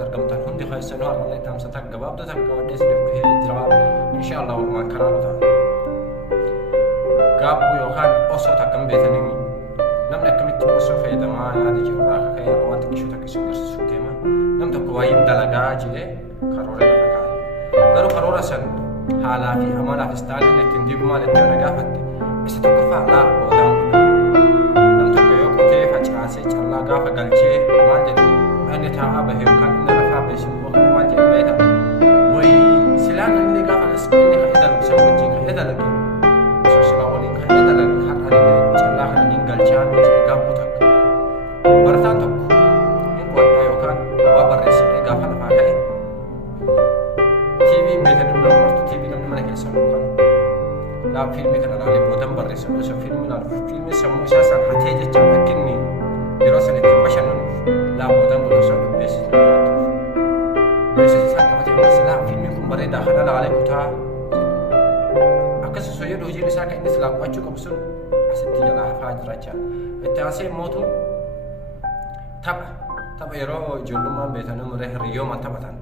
argamtan hundi haysano arne tamsa tak gababda tak gawadde sidif jawab inshallah wal man karalo ta gabu yo kan oso takam betanimi namna kamit oso fayda ma hadi jura kay awat kishu tak kishu sutema nam tak wayim dalaga je karore la ka garu karora san hala fi amala fi stali ne tindi ma le tena gafat isa to kafa la bodam nam tak yo ko te fa chase challa gafa galche ma de أنا تعب هيوكان إن رفع بيسمو وخلي ما جاء بيتا وي سلان اللي قافل إني خيدا لك سوى جين خيدا لك سوى ولين خيدا لك حتى اللي جلاخ لنين قال جامي جي قابوتك برتان تك إن قوات هيوكان وابرس اللي قافل فاكي تي في بيتا نمنا مرتو تي في نمنا ملك يسمو خانو لا فيلمي كان لالي بودن برس ويسو فيلمي سمو إساسا حتيجة جامكني براسل التبشن لا بودن برسو بس ساكبت مثلا فيلمكم بريدا خلال عليكم تا أكسر سوية دوجي نساك إني سلاك وأشوف كبسون أسدي جلا فاجر رجع التاسع موتو تبع يرو جلوما بيتنا مره ريو ما تبعتان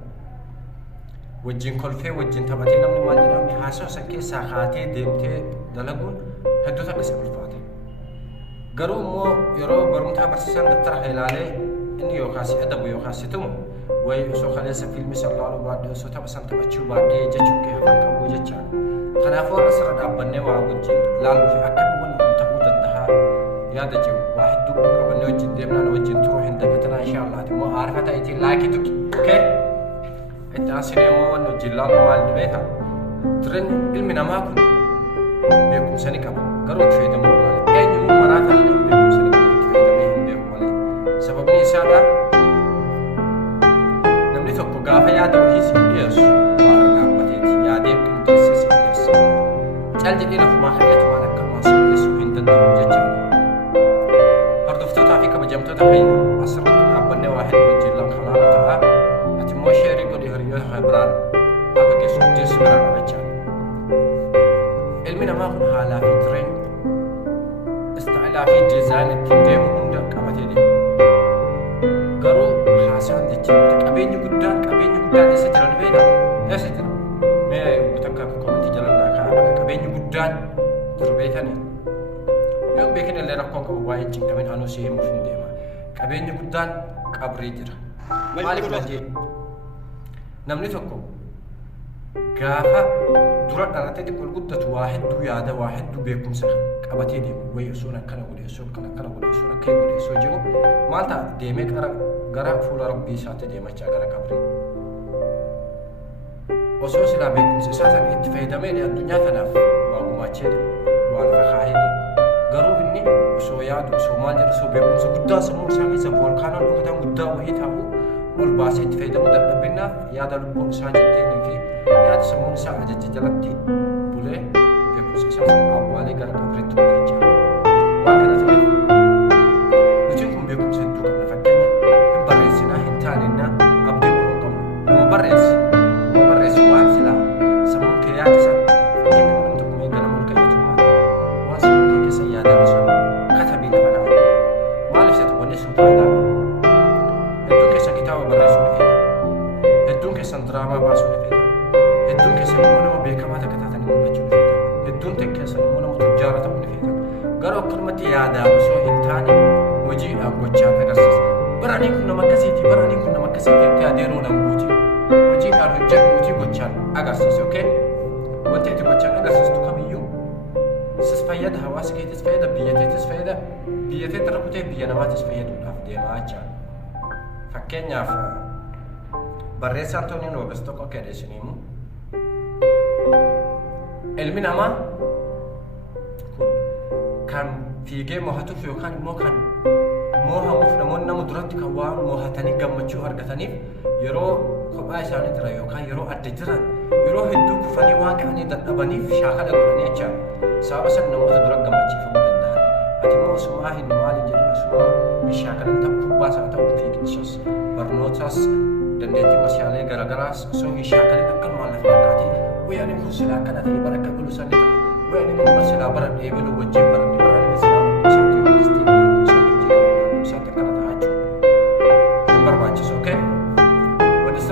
وجين كلفة وجين تبعتين نمني ما جرا مهاسو سكي ساخاتي دمتي دلقون هدو تكسر الفاتي قرو مو يرو برمتها برسسان دكتور خلالي إني يوكاسي أدب يوكاسي تمو way so khalesa filmi sallallahu alaihi so tabasan tabachu bade jachu ke hanka bo jacha kana for sar dabbanne wa gunji lalu fi akad won tabu dandaha ya da jiw wahid du ka banne wajin demna no wajin turu hinda betana inshallah mo arfata iti laki tu ke eta sine mo won jillan mal debeta tren ilmi namakun bekum sanika garot fi dum mal enyu marata bekum sanika fi dum hinde mal sababni sada gaafa yaada ofii si dhiyeessu waan dhaabbateeti yaadee qindeessee si dhiyeessa caal jedhee lafumaa kadheetu waan akkanumaa si dhiyeessuu hin danda'u jechuudha hordoftootaa fi kabajamtoota keenya asirratti dhaabbannee waa hedduu wajjin lan kalaanu ta'a ati immoo sheerii godhi hiriyoota kee biraan akka geessu deessu biraan qabachaa ilmi namaa kun haalaa fi jireenya istaa'ilaa fi diizaayinii ittiin deemu hunda qabatee deema garuu haasaan jechuudha qabeenyi guddaan isa jiran beena isa jira mee butakka koomenti jalanaa kaa qabeenyi guddaan jiru beekanii yoo beekan illee rakkoon qabu waa'ee cinqameen anuu si himuuf hin deema qabeenyi guddaan qabrii jira maaliif lajee namni tokko gaafa dura dhalatee xiqqoo guddatu waa hedduu yaada waa hedduu beekumsa qabatee deemu wayii osoon akkana godhe osoon akkana godhe osoon akkee godhe osoo jiru maal ta'a deemee gara fuula rabbii isaatti deemachaa gara qabrii osoo silaa beekumsa isaa sana itti fayyadamee addunyaa kanaaf waa gumaachee waa lafa kaahee garuu inni osoo yaadu osoo maal jedhu osoo beekumsa guddaa sammuu isaa keessa voolkaanoon dhukataan guddaa wayii ta'uu ol baasee itti fayyadamuu dadhabinnaaf yaada lubbuun isaa jetteenii fi yaada sammuun isaa ajajja jalatti bulee beekumsa isaa sana awwaalee gara qabriitti hojjechaa waan kana ta'eef nuti kun beekumsa hedduu qabna fakkeenya hin barreessinaa hin taanennaa abdii kun qabnu nama barreessi waan sila sammuun kee yaada san fakkeenya namni tokko meeqana mul'ayyatumaa waan sammuun kee keessa yaadamu san katabii lafa dhabe maaliif isa tokko sun faayidaa qabu hedduun keessan kitaaba barreessuu ni feetan hedduun keessan diraamaa baasuu ni feetan hedduun keessan immoo nama beekamaa takka taatanii mul'achuu ni feetan hedduun keessan immoo nama tujjaara ta'uu ni feetan garuu akkanumatti yaadaan osoo hin taane hojiidhaan gochaan agarsiisa baraniin kun nama akkasiiti baraniin kun nama akkasiiti akka adeeroo nan guuti hojiidhaan hojjedhuutii gochaan agarsiisa okay wanti itti gochaan agarsiistu kamiyyuu sis fayyada hawaasa keetis fayyada biyyateetis fayyada biyyateetti rakkutee biyya namaatis fayyaduudhaaf deemaa jechaa fakkeenyaaf barreessaan Antoonii Noobes tokko akka jedhesiniimu ilmi namaa kun kan fiigee mo'atuuf yookaan immoo kan mo'amuuf namoonni nama duratti kan waan mo'atanii gammachuu argataniif yeroo kophaa isaanii jira yookaan yeroo adda jiran yeroo hedduu kufanii waan ka'anii dadhabaniif shaakala godhanii jechaa sababa san namoota dura gammachiifamuu danda'an ati immoo osumaa hin maaliin jedhan osumaa shaakalan ta'u kubbaas haa ta'u fiigichas barnootas dandeettii warsaalee garagaraas osoo hin shaakalin akka mallaaf fakkaatee wayyaaniin kun silaa akkana ta'e bara akka bulu sanni ta'a wayyaaniin kun silaa bara dheebilu wajjin baranni baranni silaa isaatti yuunivarsiitii isaatti akkana ta'aa jechuudha hin barbaachisu okay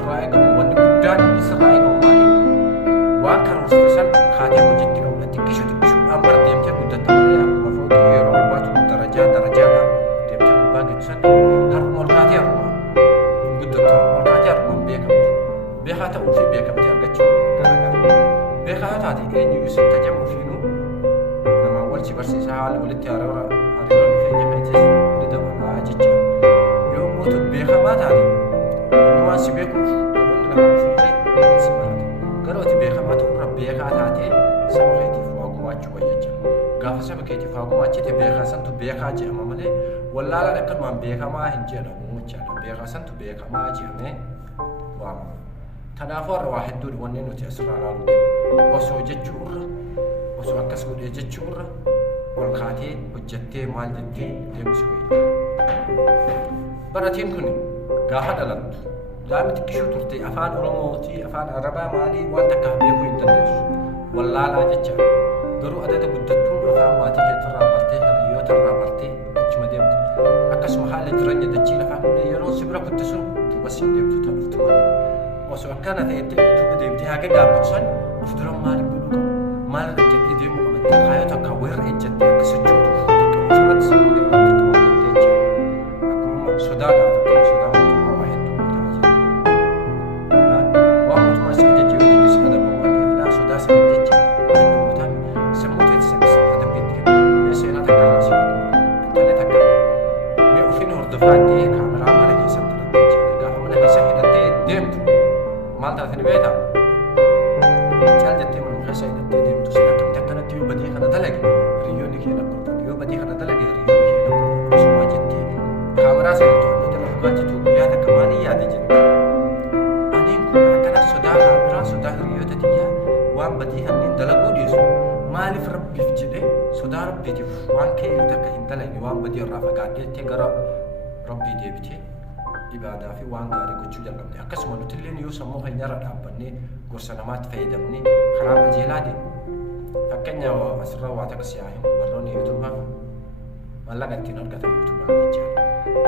sirraa eegamu wanni guddaan inni sirraa eegamu maali? Waan karoorsitu san kaatee hojiitti qabu xiqqishuudhaan bara deemtee guddatta malee akkuma fooqii yeroo ol baatu darajaadhaan deemtee gubbaa geessu san haruma ol kaatee haruma hin guddattu haruma ol kaatee haruma hin beekamtu. Beekaa ta'uu fi beekamtee argachuu garaagara. Beekaa taate eenyuyyuu sitti tajaajila ofiinuu namaan wal si barsiisaa haala walitti hariiroo dhufeenya feetis ni dabala jecha. Yoo mootu beekamaa taate inni waan si beekuuf dhaloonni namaa dhufullee si barata. Garuu ati beekamaa ta'urra beekaa taatee saba keetiif waa gumaachuu wayyacha. Gaafa saba keetiif waa gumaachite beekaa santu beekaa jedhama malee wallaalaan akkanumaan beekamaa hin jedhamu jechaadha. Beekaa santu beekamaa jedhamee waamama. Kanaafuu har'a waa hedduudha wanni nuti asirraa ilaaluu deemnu. Osoo jechuurra osoo akkas godhee jechuurra ol kaatee hojjettee maal jettee deemsuu wayya. Baratiin kun gaafa dhalattu daa'imni xiqqishuu turte afaan Oromootii afaan Arabaa maalii waan takka beekuu hin dandeessu. Wallaalaa jecha garuu adada guddattuun afaan maatii keetirraa bartee hiriyoota irraa bartee achuma deemte. Akkasuma haalli jireenya dachii lafaa kun yeroo si bira guddisuun duuba siin deemtu ta'uu dhuftu malee. Osoo akkana ta'etti duuba deemtee haga gaabbitu san of dura maal godhuu qabu? Maal irra jedhee deemuu qabattee kaayota akka weerra ejjattee akka sochootuuf dirqama ofirratti sammuu keetti dirqama godhattee jechuudha. Akkuma sodaadhaaf fakkeenya sodaa mootummaa waa hedduu ta'aa jira. Waan mootummaa si jechuu yoo dubbisi adaba waan ta'eef sodaa sana jecha waa hedduu godhame sammuu keetti sanis adabbiitti kenna. Mee seenaa takka irraa si intalli takka mee ofiin hordofaa ta'ee kaameraa mana keessatti hidhattee jechuudha. Gaafa mana keessa hidhattee deemtu maal taatanii beektaa? Caal jettee mana keessa hidhattee deemtu sin akkamitti akkanatti yoo badii kana dalage hiriyoonni kee na gurgurani yoo badii kana dalage hiriyoonni kee na gurgurani osuma jettee kaameraa sana to'annoo jala dhugaatitu guyyaa takka maalii yaade jette. Aniin kun akkana sodaa kaameraa sodaa hiriyoota tiyyaa waan badii kanneen dalaguu dhiisu maaliif rabbiif jedhee sodaa rabbiitiif waan kee takka hin dalagne waan badii irraa fagaadheettee gara rabbii deebitee ibaadaa fi waan gaarii gochuu jalqabde. Akkasuma nuti illee yoo sammuu keenyarra dhaabbannee gorsa namaatti fayyadamnee karaa qajeelaa deemne. Fakkeenyaaf asirraa waa takka si'aa himu warroonni yuutuubaa mallaqa ittiin argatan yuutuubaa jechaadha.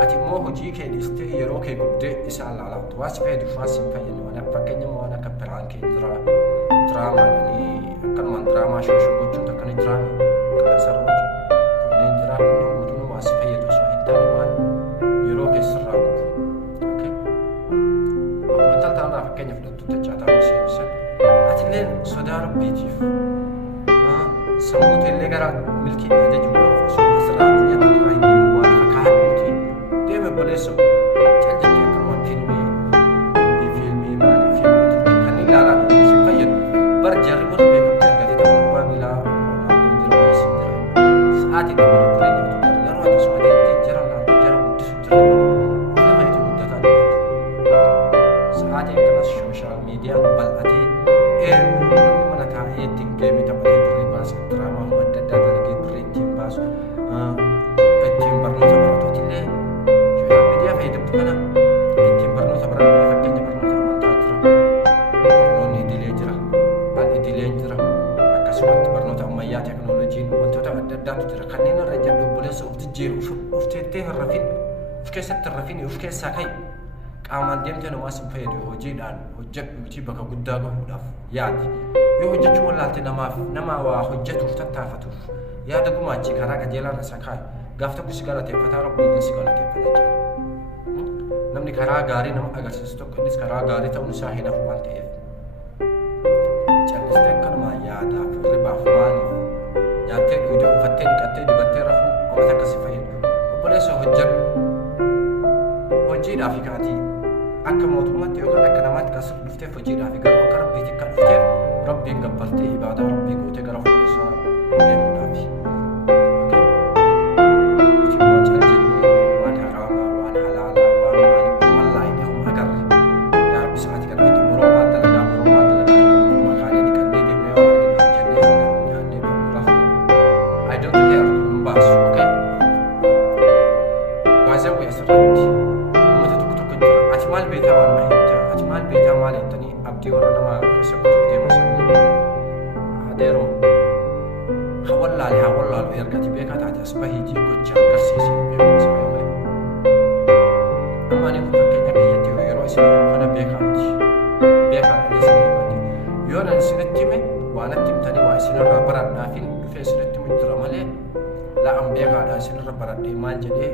Ati immoo hojii kee dhiistee yeroo kee gubdee isaan laalaa waan si fayyadu waan si hin fayyadne waan akka fakkeenyaaf waan akka piraankii diraamaadhanii akkanumaan diraamaa shooshoo gochuun akkanii diraamii qilleensarra hojii kunneen jiraa kunneen guutuun waan si fayyadu osoo hin taane waan yeroo keessarraa gubu. Taltaanaa fakkeenya fudhattu tachaataa seebisan atillee sodaa rabbiitiif sammuu illee gara milkii ajajuudhaaf osoo asirraa addunyaa kanarraa hin deemu waan lafa kaa'adhuuti deeme boleessoo cal jettee akkanumaan fiilmii maalii fiilmii turtii kanneen ilaalaa si fayyadu bara jarri gosa beekamtii argatee ta'u abbaa miilaa Roonaaldoo jira Meesii jira sa'aatii qabara jireenya utuu jira yeroo ati osoo adeemtee jara laatee jara guddisu jirtu nama itti guddataa jirtu. Sa'aatii akkanas sooshaal miidiyaan bal'atee namni mana taa'ee ittiin geemii taphatee birrii baasu diraamaa adda addaa dalagee birrii ittiin baasu ittiin barnoota baratuuti illee sooshaal miidiyaa fayyadamtu kana ittiin barnoota barannee fakkeenya barnoota amantaa jira barnoonni idilee jira al idileen jira akkasumatti barnoota ammayyaa teekinooloojiin wantoota adda addaatu jira kanneen irra jalli obboleessa of jijjiiru of teettee hin rafin of keessatti hin rafin of keessaa ka'i. Qaamaan deemtee namaa sin fayyadu hojiidhaan hojjedhuutii bakka guddaa gahuudhaaf yaadi. Yoo hojjechuu wallaalte nama waa hojjetuuf tattaafatuuf yaada gumaachi karaa qajeelaan isa kaa'i. Gaaf tokko si galateeffataa rabbiin si galateeffata jechuudha. Namni karaa gaarii nama agarsiisu tokko innis karaa gaarii ta'uun isaa hin hafu waan ta'eef. Callistee akkanumaa yaadaaf ribaaf maaliif nyaattee dhuudee uffattee dhiqattee dibattee rafuun oomata akkasii fayyadu. Obboleessa hojjedhu hojiidhaaf kaatii. Akka mootummaatti yookaan akka namaatti kan sirrii dhufteef hojiidhaaf garuu akka rabbiitti kan dhufteef rabbiin gabbartee ibaadaa rabbii gootee gara fuuldura deemuudhaaf. Nuti immoo cal jennee waan haraamaa, waan halaalaa, waan maalii wallaahi dhahuma agarre. Yaa rabbi sa'aatii kana itti boroo maal dalagaa boruma kaanee dhiqannee deemnee waan arginu hojjennee arginu nyaannee dhuguudhaaf. I don't care kun baasu, okay? Baay'ee bu'ee asirratti. Maal beekaa waan mahimta ati maal beekaa maal jettanii abdii warra namaa keessa guutuuf deema sanii adeeroo hawwallaalu ergati beekaa taate as bahiitii gochaa agarsiisee beekumsa wayi amma ani kun fakkeenya biyyatti yeroo isin kana beekamti beekaadha isinii himate yoo nan isinitti hime waan atti himtanii waa isinirraa baradhaafin dhufee isinitti himu jira malee la'an beekaadha isinirra baradhee maal jedhee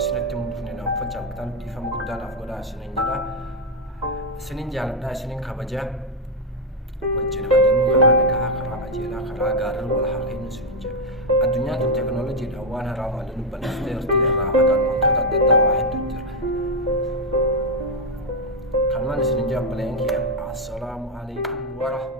isinitti himu dhufne naaf fachaan bitaan dhiifama guddaa naaf godhaa isinin jedha isinin jaaladhaa isinin kabajaa wajjin adeemuu karaa nagaa karaa qajeelaa karaa gaarii wal haa kennu isinin jedha addunyaan tun teekinooloojiidhaan waan haraa malee nu bal'iftee irraa haqan wantoota adda addaa waa hedduu jira kan waan isinin jabbaleen kee assalaamu alaikum warahmatullahi